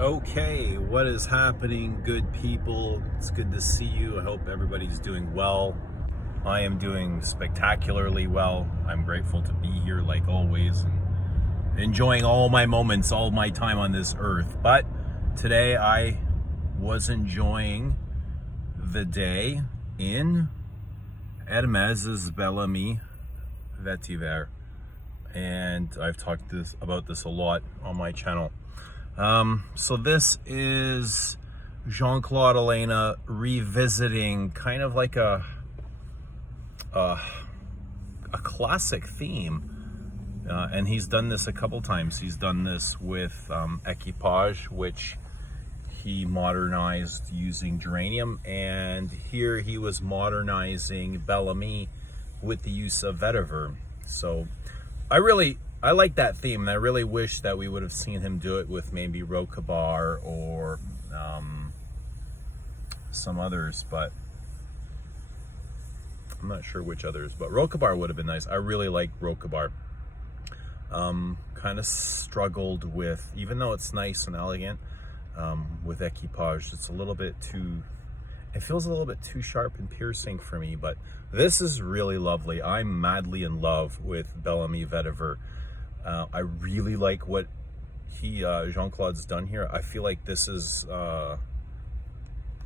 Okay, what is happening, good people? It's good to see you. I hope everybody's doing well. I am doing spectacularly well. I'm grateful to be here like always and enjoying all my moments, all my time on this earth. But today I was enjoying the day in Hermes's Bellamy Vetiver. And I've talked about this a lot on my channel. So this is Jean-Claude Elena revisiting kind of like a classic theme, and he's done this a couple times. He's done this with Equipage, which he modernized using geranium, and here he was modernizing Bellamy with the use of Vetiver. So I like that theme, and I really wish that we would have seen him do it with maybe Rocabar or some others, but I'm not sure which others, but Rocabar would have been nice. I really like Rocabar. Kind of struggled with, even though it's nice and elegant, with Equipage, it's a little bit too, it feels a little bit too sharp and piercing for me, but this is really lovely. I'm madly in love with Bellamy Vetiver. I really like what Jean-Claude's done here. I feel like this is,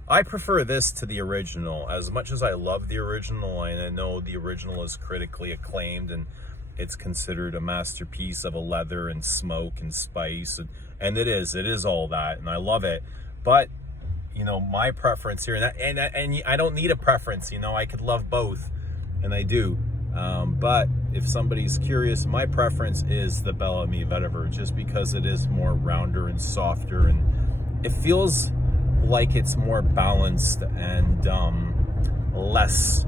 I prefer this to the original. As much as I love the original, and I know the original is critically acclaimed and it's considered a masterpiece of a leather and smoke and spice, and it is all that, and I love it. But you know, my preference here, and I don't need a preference, you know, I could love both, and I do. But if somebody's curious, my preference is the Bellamy Vetiver, just because it is more rounder and softer, and it feels like it's more balanced and less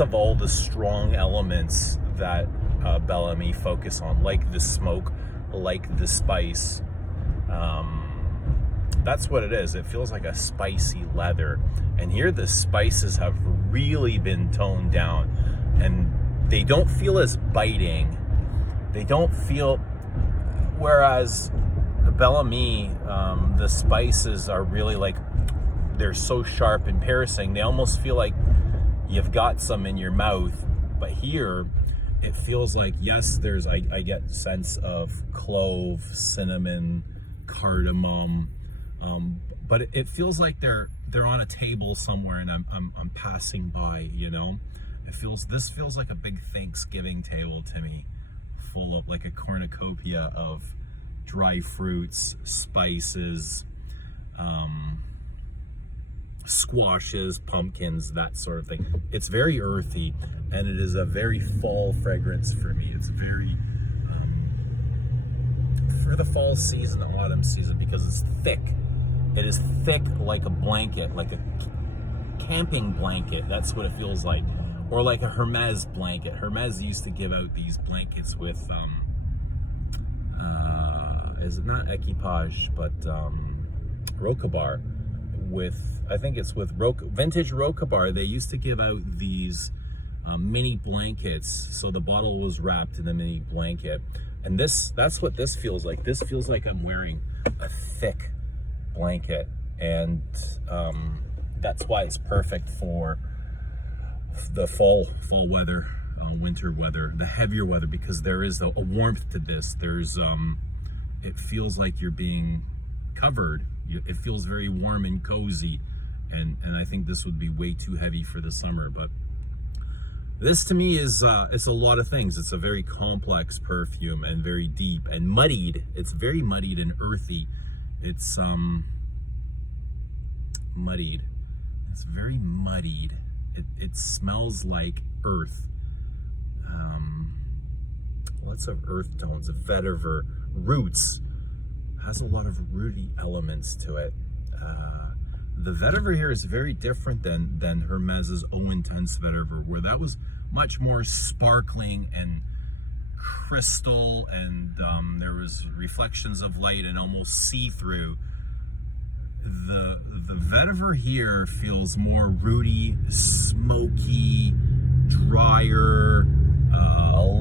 of all the strong elements that Bellamy focus on, like the smoke, like the spice. That's what it is. It feels like a spicy leather, and here the spices have really been toned down, and they don't feel as biting. They don't feel, whereas Bellamy, the spices are really like, they're so sharp and piercing, they almost feel like you've got some in your mouth. But here it feels like, yes, there's, I get sense of clove, cinnamon, cardamom, but it feels like they're on a table somewhere, and I'm passing by, you know. This feels like a big Thanksgiving table to me, full of like a cornucopia of dry fruits, spices, squashes, pumpkins, that sort of thing. It's very earthy, and it is a very fall fragrance for me. It's very for the fall season, autumn season, because it's thick. It is thick like a blanket, like a camping blanket. That's what it feels like. Or like a Hermes blanket. Hermes used to give out these blankets with, is it not Equipage, but Rocabar. With, I think it's with vintage Rocabar, they used to give out these mini blankets. So the bottle was wrapped in a mini blanket. And that's what this feels like. This feels like I'm wearing a thick blanket. And that's why it's perfect for the fall weather, winter weather, the heavier weather, because there is a warmth to this. There's it feels like you're being covered. It feels very warm and cozy, and I think this would be way too heavy for the summer. But this to me is it's a lot of things. It's a very complex perfume and very deep and muddied. It's very muddied and earthy. It's muddied. It's very muddied. It smells like earth. Lots of earth tones. Vetiver, roots, has a lot of rooty elements to it. The Vetiver here is very different than Hermes's Eau Intense Vetiver, where that was much more sparkling and crystal, and there was reflections of light and almost see-through. The Vetiver here feels more rooty, smoky, drier,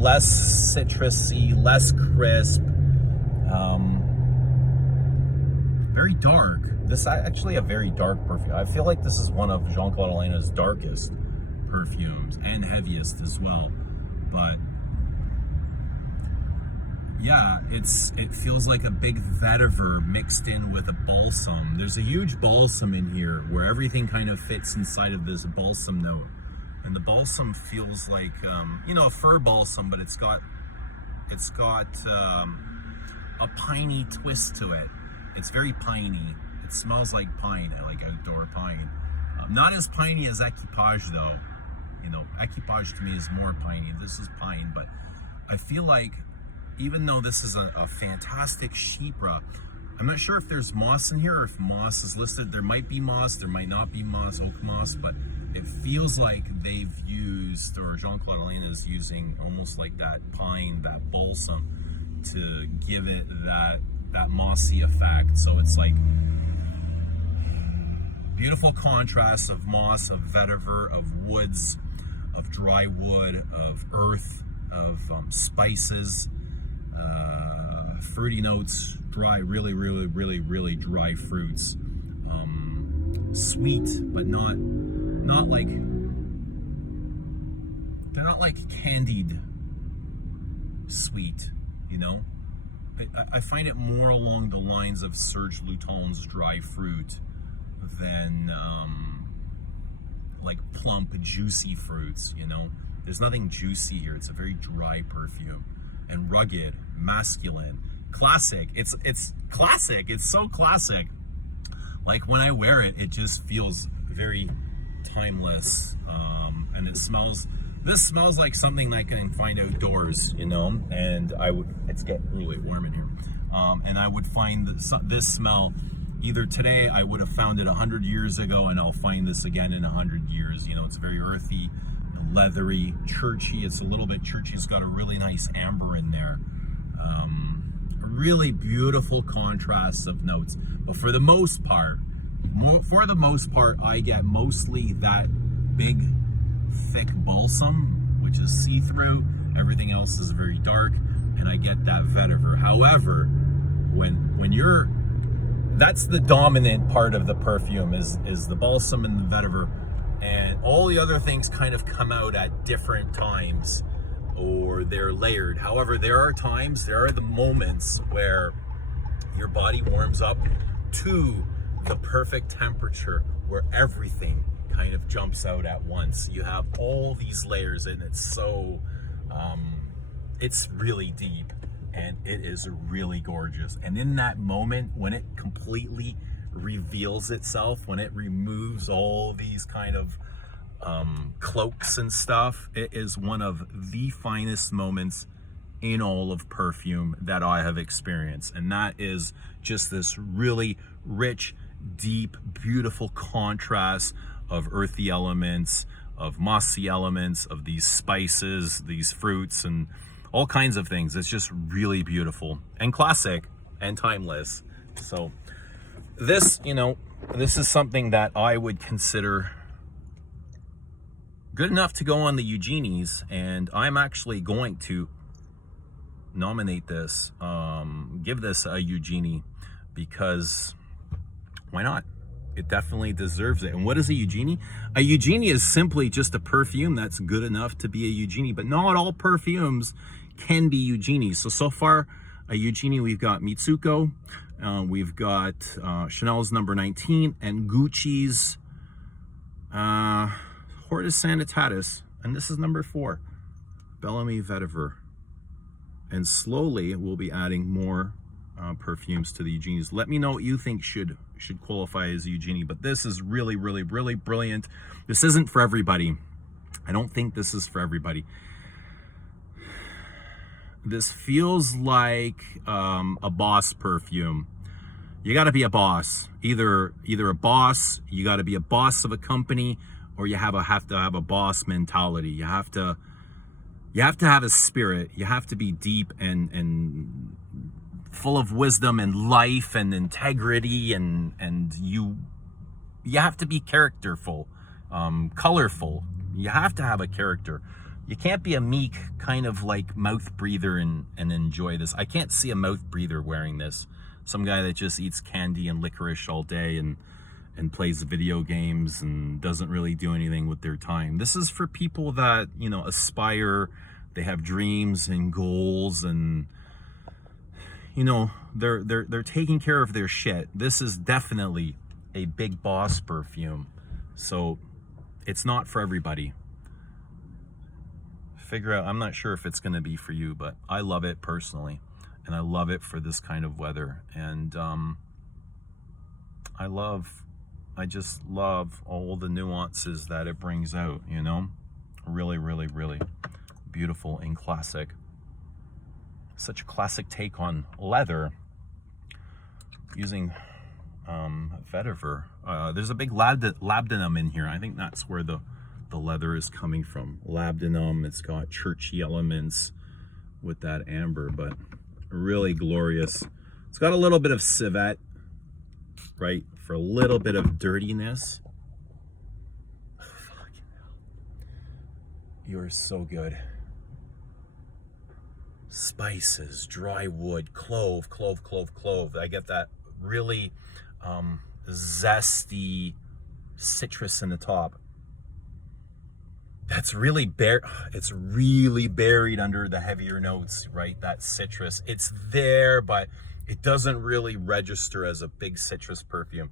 less citrusy, less crisp. very dark. This is actually a very dark perfume. I feel like this is one of Jean-Claude Ellena's darkest perfumes and heaviest as well. But yeah, it feels like a big vetiver mixed in with a balsam. There's a huge balsam in here where everything kind of fits inside of this balsam note. And the balsam feels like, you know, a fir balsam, but it's got a piney twist to it. It's very piney. It smells like pine, like outdoor pine. Not as piney as Equipage though. You know, Equipage to me is more piney. This is pine, but I feel like even though this is a fantastic Chypre, I'm not sure if there's moss in here or if moss is listed. There might be moss, there might not be moss, oak moss, but it feels like they've used, or Jean-Claude Ellena is using almost like that pine, that balsam, to give it that mossy effect. So it's like beautiful contrast of moss, of vetiver, of woods, of dry wood, of earth, of spices, fruity notes, dry, really dry fruits. Sweet, but not like, they're not like candied sweet, you know? I find it more along the lines of Serge Lutens' dry fruit than like plump, juicy fruits, you know? There's nothing juicy here. It's a very dry perfume, and rugged, masculine, classic. It's classic. It's so classic. Like when I wear it, it just feels very timeless. And it smells, this smells like something I can find outdoors, you know? And it's getting really warm in here. And I would find this smell, either today, I would have found it 100 years ago, and I'll find this again in 100 years. You know, it's very earthy, leathery, churchy. It's a little bit churchy. It's got a really nice amber in there. Really beautiful contrasts of notes. But for the most part, I get mostly that big, thick balsam, which is see-through. Everything else is very dark, and I get that vetiver. However, when you're, that's the dominant part of the perfume is the balsam and the vetiver, and all the other things kind of come out at different times, or they're layered. However, there are the moments where your body warms up to the perfect temperature where everything kind of jumps out at once. You have all these layers, and it's so, it's really deep, and it is really gorgeous. And in that moment, when it completely reveals itself, when it removes all these kind of cloaks and stuff, it is one of the finest moments in all of perfume that I have experienced. And that is just this really rich, deep, beautiful contrast of earthy elements, of mossy elements, of these spices, these fruits, and all kinds of things. It's just really beautiful and classic and timeless. So this, you know, this is something that I would consider good enough to go on the Eugenies, and I'm actually going to nominate this, give this a Eugenie, because why not? It definitely deserves it. And what is a Eugenie? A Eugenie is simply just a perfume that's good enough to be a Eugenie, but not all perfumes can be Eugenies. So far, a Eugenie, we've got Mitsuko, we've got Chanel's number 19, and Gucci's Hortus Sanitatis, and this is number 4, Bellamy Vetiver. And slowly we'll be adding more perfumes to the Eugenies. Let me know what you think should qualify as a Eugenie, but this is really brilliant. This isn't for everybody. I don't think this is for everybody. This feels like a boss perfume. You got to be a boss. Either a boss, you got to be a boss of a company, or you have to have a boss mentality. You have to have a spirit. You have to be deep and full of wisdom and life and integrity, and you have to be characterful, colorful. You have to have a character. You can't be a meek kind of like mouth breather and enjoy this. I can't see a mouth breather wearing this. some guy that just eats candy and licorice all day and plays video games and doesn't really do anything with their time. This is for people that, you know, aspire, they have dreams and goals, and you know, they're taking care of their shit. This is definitely a big boss perfume. So it's not for everybody. Figure out, I'm not sure if it's going to be for you, but I love it personally, and I love it for this kind of weather. And I just love all the nuances that it brings out, you know. Really, really, really beautiful and classic. Such a classic take on leather using Vetiver. There's a big labdanum in here. I think that's where the leather is coming from. Labdanum. It's got churchy elements with that amber, but really glorious. It's got a little bit of civet, right, for a little bit of dirtiness. Fucking hell. You are so good. Spices, dry wood, clove. I get that really zesty citrus in the top. That's really it's really buried under the heavier notes, right? That citrus, it's there, but it doesn't really register as a big citrus perfume.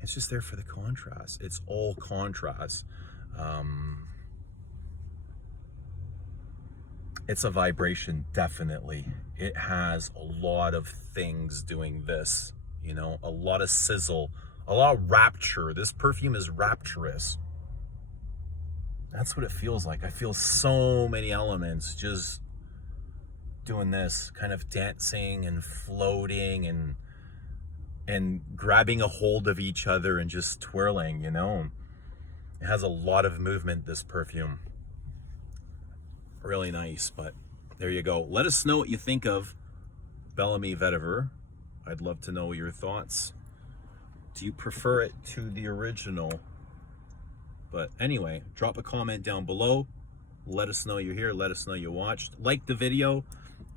It's just there for the contrast. It's all contrast. It's a vibration, definitely. It has a lot of things doing this, you know, a lot of sizzle, a lot of rapture. This perfume is rapturous. That's what it feels like. I feel so many elements just doing this, kind of dancing and floating and grabbing a hold of each other and just twirling, you know. It has a lot of movement, this perfume. Really nice, but there you go. Let us know what you think of Bellamy Vetiver. I'd love to know your thoughts. Do you prefer it to the original? But anyway, drop a comment down below. Let us know you're here. Let us know you watched. Like the video,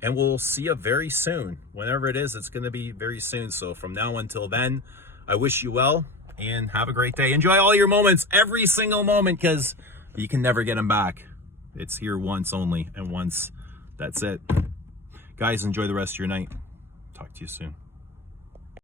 and we'll see you very soon. Whenever it is, it's going to be very soon. So from now until then, I wish you well and have a great day. Enjoy all your moments, every single moment, because you can never get them back. It's here once only, and once, that's it. Guys, enjoy the rest of your night. Talk to you soon.